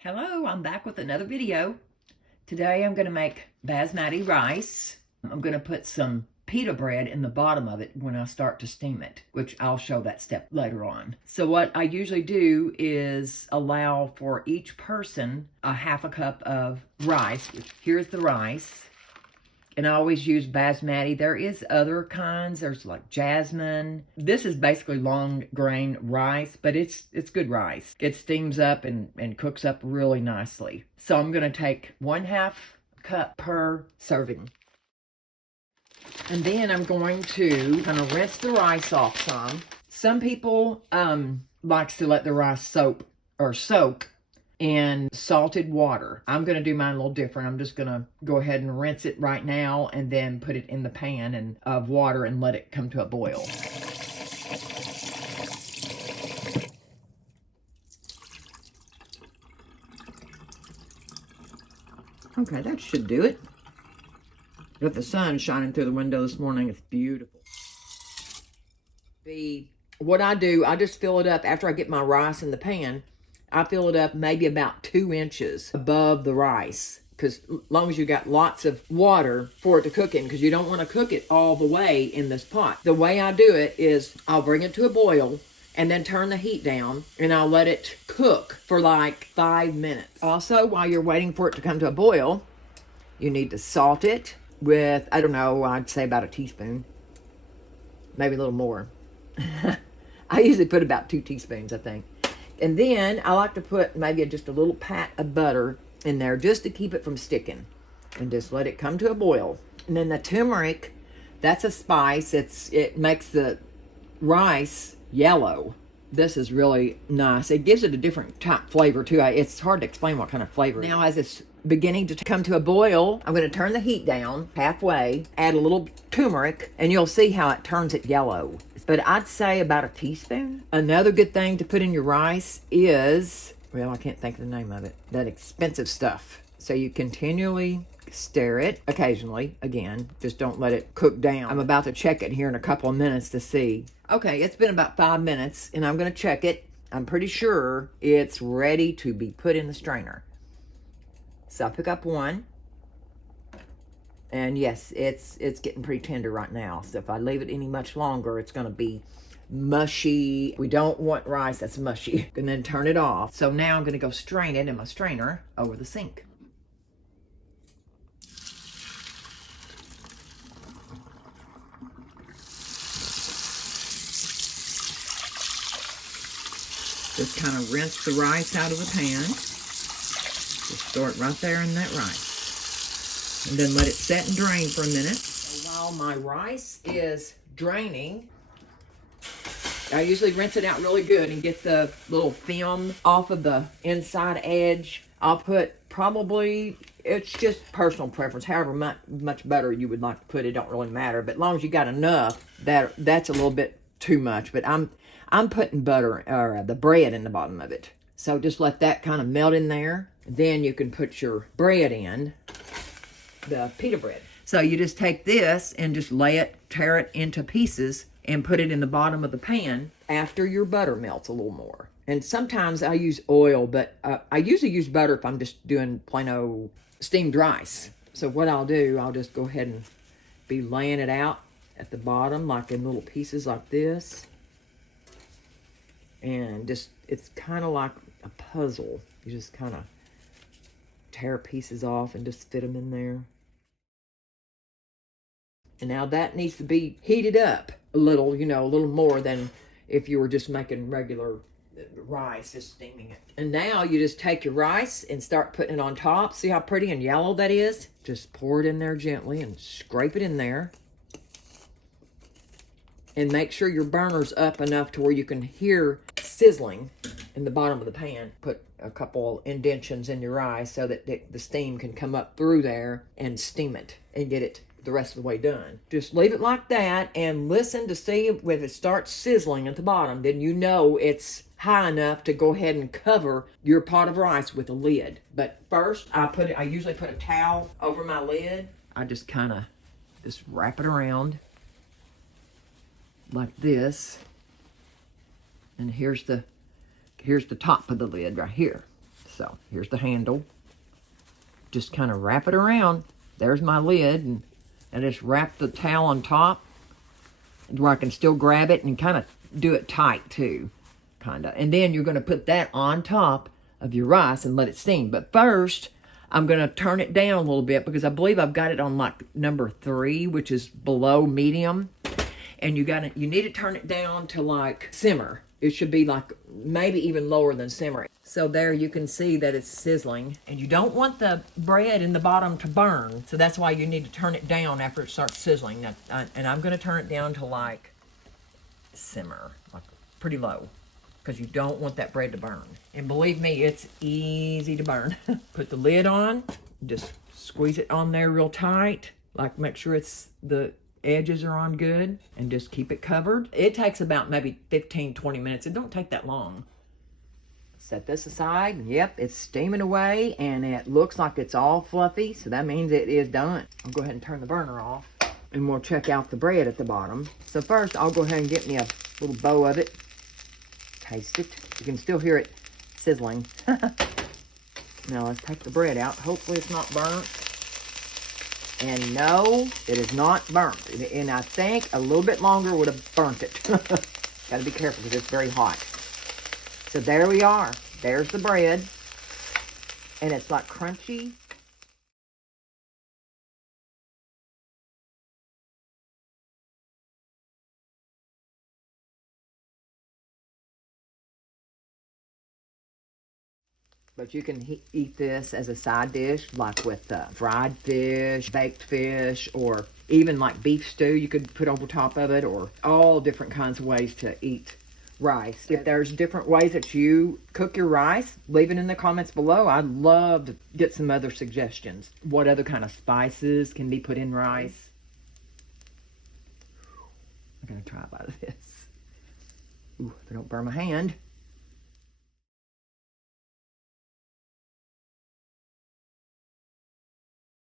Hello, I'm back with another video. Today I'm going to make basmati rice. I'm going to put some pita bread in the bottom of it when I start to steam it, which I'll show that step later on. So what I usually do is allow for each person a half a cup of rice. Here's the rice. And I always use basmati. There is other kinds. There's like jasmine. This is basically long grain rice, but it's good rice. It steams up and cooks up really nicely. So I'm going to take 1/2 cup per serving. And then I'm going to kind of rinse the rice off some. Some people likes to let the rice soak in salted water. I'm going to do mine a little different. I'm just going to go ahead and rinse it right now and then put it in the pan of water and let it come to a boil. Okay, that should do it. Got the sun shining through the window this morning. It's beautiful. What I do, I just fill it up after I get my rice in the pan. I fill it up maybe about 2 inches above the rice, because as long as you got lots of water for it to cook in, because you don't want to cook it all the way in this pot. The way I do it is I'll bring it to a boil and then turn the heat down and I'll let it cook for like 5 minutes. Also, while you're waiting for it to come to a boil, you need to salt it with, I don't know, I'd say about a teaspoon, maybe a little more. I usually put about 2 teaspoons, I think. And then I like to put maybe just a little pat of butter in there just to keep it from sticking. And just let it come to a boil. And then the turmeric, that's a spice. It makes the rice yellow. This is really nice. It gives it a different type flavor too. It's hard to explain what kind of flavor. Now as it's beginning to come to a boil, I'm going to turn the heat down halfway, add a little turmeric, and you'll see how it turns it yellow. But I'd say about a teaspoon. Another good thing to put in your rice is, well, I can't think of the name of it, that expensive stuff. So you continually stir it occasionally. Again, just don't let it cook down. I'm about to check it here in a couple of minutes to see. Okay, it's been about 5 minutes, and I'm going to check it. I'm pretty sure it's ready to be put in the strainer. So I pick up one. And yes, it's getting pretty tender right now. So if I leave it any much longer, it's going to be mushy. We don't want rice that's mushy. And then turn it off. So now I'm going to go strain it in my strainer over the sink. Just kind of rinse the rice out of the pan. Just store it right there in that rice. And then let it set and drain for a minute. So while my rice is draining, I usually rinse it out really good and get the little film off of the inside edge. I'll put probably, it's just personal preference, however much butter you would like to put, it don't really matter. But as long as you got enough, that's a little bit too much. But I'm putting butter, or the bread in the bottom of it. So just let that kind of melt in there. Then you can put your bread in, the pita bread. So you just take this and just tear it into pieces and put it in the bottom of the pan after your butter melts a little more. And sometimes I use oil, but I usually use butter if I'm just doing plain old steamed rice. So what I'll do, I'll just go ahead and be laying it out at the bottom, like in little pieces like this. And just, it's kind of like a puzzle. You just kind of tear pieces off and just fit them in there. And now that needs to be heated up a little, a little more than if you were just making regular rice, just steaming it. And now you just take your rice and start putting it on top. See how pretty and yellow that is? Just pour it in there gently and scrape it in there. And make sure your burner's up enough to where you can hear sizzling in the bottom of the pan. Put a couple indentions in your rice so that the steam can come up through there and steam it and get it the rest of the way done. Just leave it like that and listen to see if it starts sizzling at the bottom. Then you know it's high enough to go ahead and cover your pot of rice with a lid. But first, I usually put a towel over my lid. I just kind of just wrap it around like this. And here's the top of the lid right here. So here's the handle. Just kind of wrap it around. There's my lid, and I just wrap the towel on top where I can still grab it and kind of do it tight too, kind of. And then you're going to put that on top of your rice and let it steam. But first, I'm going to turn it down a little bit because I believe I've got it on like number 3, which is below medium. And you need to turn it down to like simmer. It should be like maybe even lower than simmer. So there you can see that it's sizzling. And you don't want the bread in the bottom to burn. So that's why you need to turn it down after it starts sizzling. Now, and I'm going to turn it down to like simmer, like pretty low, because you don't want that bread to burn. And believe me, it's easy to burn. Put the lid on, just squeeze it on there real tight, like make sure the edges are on good, and just keep it covered. It takes about maybe 15-20 minutes. It don't take that long. Set this aside. Yep, it's steaming away, and it looks like it's all fluffy, so that means it is done. I'll go ahead and turn the burner off, and we'll check out the bread at the bottom. So first, I'll go ahead and get me a little bowl of it. Taste it. You can still hear it sizzling. Now let's take the bread out. Hopefully it's not burnt. And no, it is not burnt. And I think a little bit longer would have burnt it. Got to be careful because it's very hot. So there we are. There's the bread. And it's like crunchy. But you can eat this as a side dish, like with fried fish, baked fish, or even like beef stew you could put over top of it, or all different kinds of ways to eat rice. If there's different ways that you cook your rice, leave it in the comments below. I'd love to get some other suggestions. What other kind of spices can be put in rice? I'm going to try a bite of this. Ooh, if I don't burn my hand.